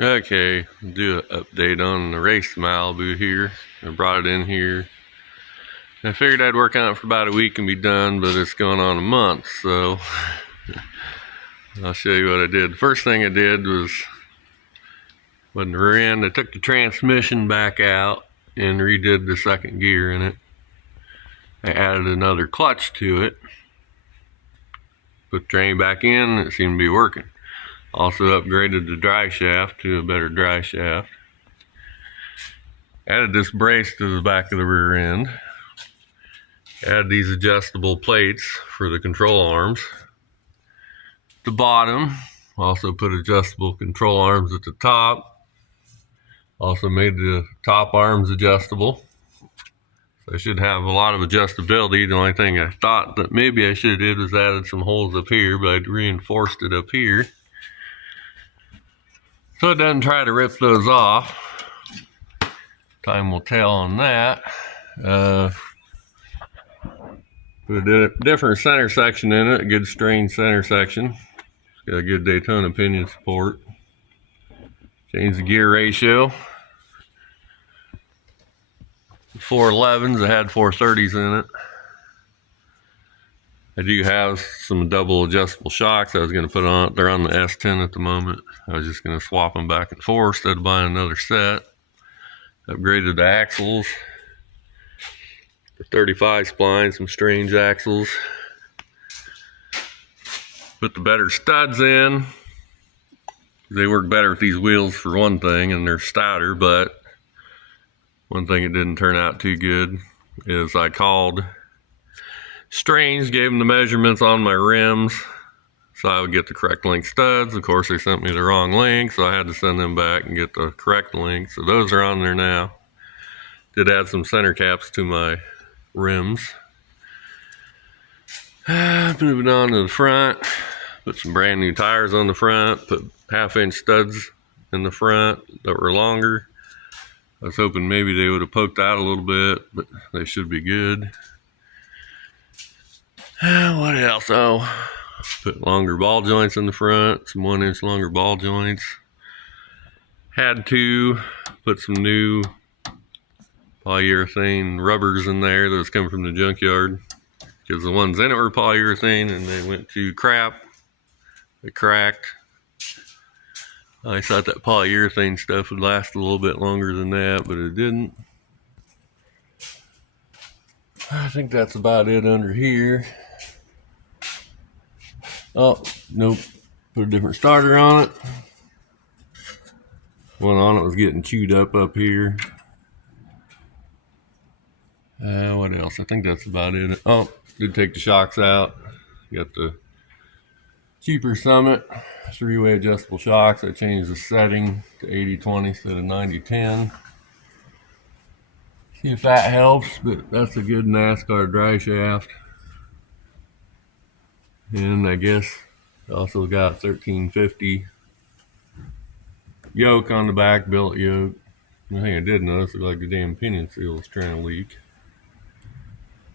Okay, do an update on the race Malibu here. I brought it in here. I figured I'd work on it for about a week and be done, but it's going on a month, so I'll show you what I did. First thing I did was, when the rear end, I took the transmission back out and redid the second gear in it. I added another clutch to it, put the train back in, and it seemed to be working. Also upgraded the dry shaft to a better dry shaft. Added this brace to the back of the rear end. Add these adjustable plates for the control arms. The bottom, also put adjustable control arms at the top. Also made the top arms adjustable. So I should have a lot of adjustability. The only thing I thought that maybe I should have did was added some holes up here, but I'd reinforced it up here, so it doesn't try to rip those off. Time will tell on that. Put a different center section in it, a good strain center section. It's got a good Daytona pinion support. Change the gear ratio. 411s, I had 430s in it. I do have some double adjustable shocks I was going to put on it. They're on the S10 at the moment. I was just going to swap them back and forth instead of buying another set. Upgraded the axles. The 35 spline, some strange axles. Put the better studs in. They work better with these wheels for one thing, and they're stouter, but one thing that didn't turn out too good is I called Strange, gave them the measurements on my rims so I would get the correct length studs. Of course, they sent me the wrong length, so I had to send them back and get the correct length. So those are on there now. Did add some center caps to my rims. Moving on to the front, put some brand new tires on the front, put 1/2-inch studs in the front that were longer. I was hoping maybe they would have poked out a little bit, but they should be good. What else? Oh, put longer ball joints in the front, some 1-inch longer ball joints. Had to put some new polyurethane rubbers in there that was coming from the junkyard, because the ones in it were polyurethane and they went to crap. They cracked. I thought that polyurethane stuff would last a little bit longer than that, but it didn't. I think that's about it under here. Oh, nope. Put a different starter on it. One on it was getting chewed up here. What else? I think that's about it. Oh, did take the shocks out. Got the cheaper Summit 3-way adjustable shocks. I changed the setting to 80/20 instead of 90/10. See if that helps, but that's a good NASCAR dry shaft. And I guess also got 1350 yoke on the back, billet yoke. One thing I did notice, looked like the damn pinion seal was trying to leak.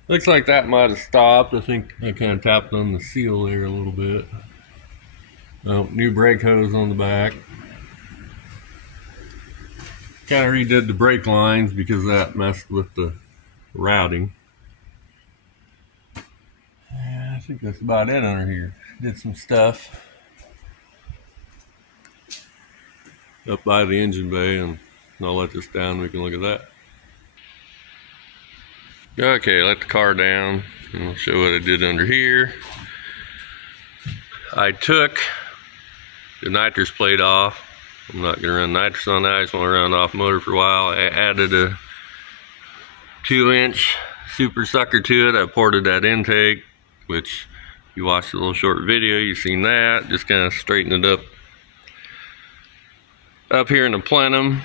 Looks like that might have stopped. I think I kind of tapped on the seal there a little bit. Oh, new brake hose on the back. Kind of redid the brake lines because that messed with the routing. I think that's about it under here. Did some stuff up by the engine bay, and I'll let this down. We can look at that. Okay, let the car down and I'll show what I did under here. I took the nitrous plate off. I'm not going to run nitrous on that. I just want to run off motor for a while. I added a 2-inch super sucker to it. I ported that intake, which if you watched a little short video, you've seen that. Just kind of straightened it up here in the plenum,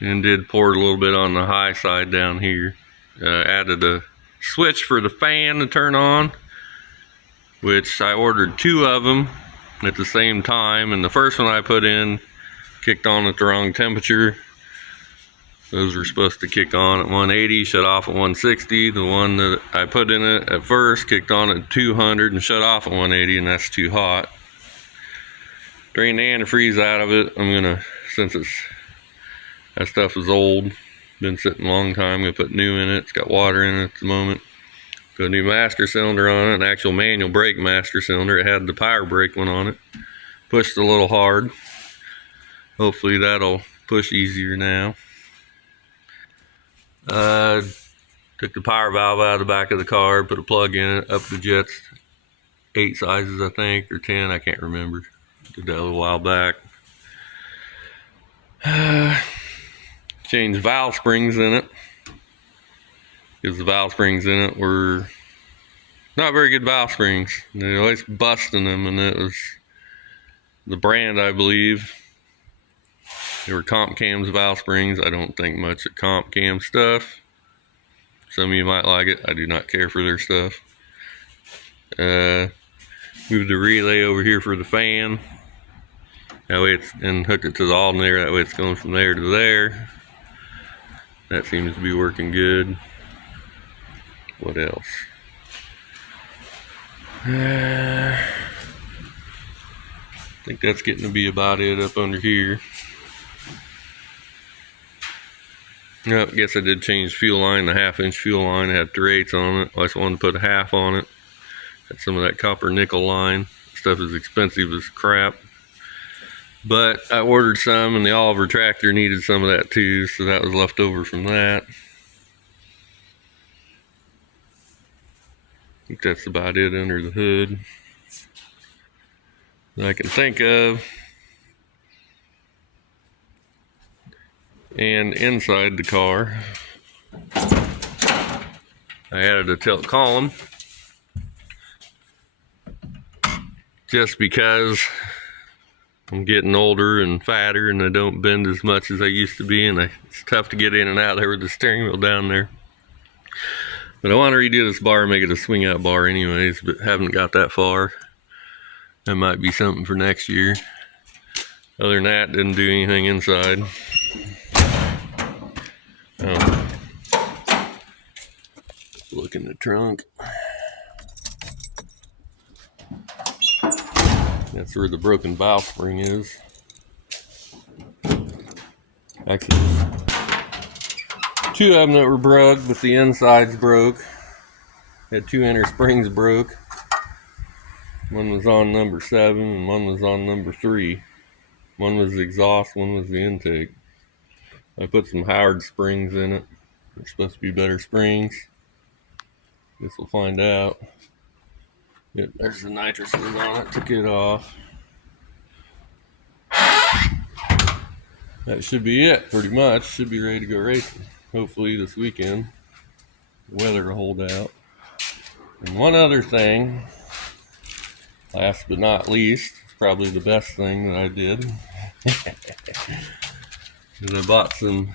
and did pour a little bit on the high side down here. Added a switch for the fan to turn on, which I ordered 2 of them at the same time, and the first one I put in kicked on at the wrong temperature. Those were supposed to kick on at 180, shut off at 160. The one that I put in it at first kicked on at 200 and shut off at 180, and that's too hot. drain the antifreeze out of it. I'm gonna, since that stuff is old, been sitting a long time, I'm gonna put new in it. It's got water in it at the moment. Put a new master cylinder on it, an actual manual brake master cylinder. It had the power brake one on it. Pushed a little hard. Hopefully that'll push easier now. Took the power valve out of the back of the car, put a plug in it, up the jets, 8 sizes I think, or 10, I can't remember. Did that a little while back. Changed valve springs in it, because the valve springs in it were not very good valve springs. They were always busting them, and it was the brand, I believe. They were Comp Cam's valve springs. I don't think much of Comp Cam stuff. Some of you might like it. I do not care for their stuff. Moved the relay over here for the fan. That way and hooked it to the alternator. That way it's going from there to there. That seems to be working good. What else? I think that's getting to be about it up under here. I guess I did change fuel line, the 1/2-inch fuel line. It had 3/8 on it. I just wanted to put a 1/2 on it. Had some of that copper nickel line. Stuff is expensive as crap. But I ordered some, and the Oliver tractor needed some of that too, so that was left over from that. I think that's about it under the hood that I can think of. And inside the car, I added a tilt column just because I'm getting older and fatter, and I don't bend as much as I used to be, and it's tough to get in and out there with the steering wheel down there. But I want to redo this bar and make it a swing out bar anyways, but haven't got that far. That might be something for next year. Other than that, didn't do anything inside. Look in the trunk. That's where the broken valve spring is. Actually, 2 of them that were broke, but the insides broke. Had 2 inner springs broke. One was on number 7 and one was on number 3. One was the exhaust, one was the intake. I put some Howard springs in it. They're supposed to be better springs. Guess we'll find out. Yep, there's the nitrous was on it. Took it off. That should be it, pretty much. Should be ready to go racing. Hopefully this weekend. The weather will hold out. And one other thing, last but not least, it's probably the best thing that I did. Is I bought some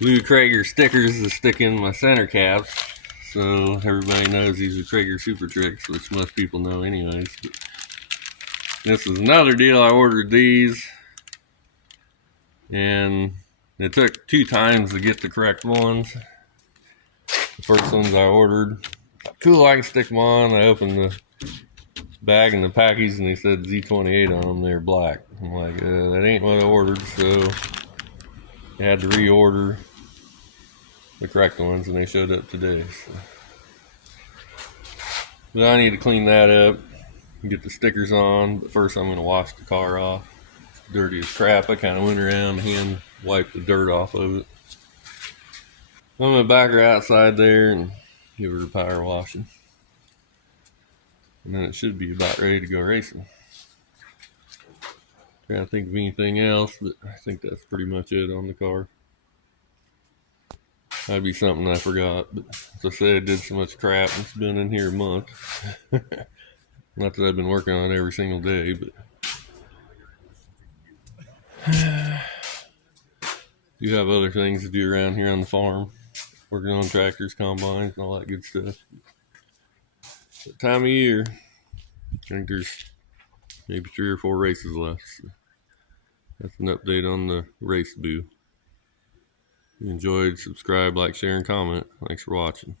Lou Krager stickers to stick in my center caps, so everybody knows these are Krager Super Tricks, which most people know anyways. But this is another deal. I ordered these, and it took 2 times to get the correct ones. The first ones I ordered, cool, I can stick them on. I opened the bag and the package, and they said Z28 on them. They're black. I'm like, that ain't what I ordered, so I had to reorder the correct ones, and they showed up today. So. But I need to clean that up and get the stickers on. But first, I'm going to wash the car off. It's dirty as crap. I kind of went around and hand wiped the dirt off of it. I'm going to back her outside there and give her a power washing. And then it should be about ready to go racing. Trying to think of anything else, but I think that's pretty much it on the car. That'd be something I forgot, but as I said, I did so much crap. It's been in here a month. Not that I've been working on it every single day, but do have other things to do around here on the farm. Working on tractors, combines, and all that good stuff. That time of year, I think there's maybe 3 or 4 races left. So that's an update on the race boo. If you enjoyed, subscribe, like, share, and comment. Thanks for watching.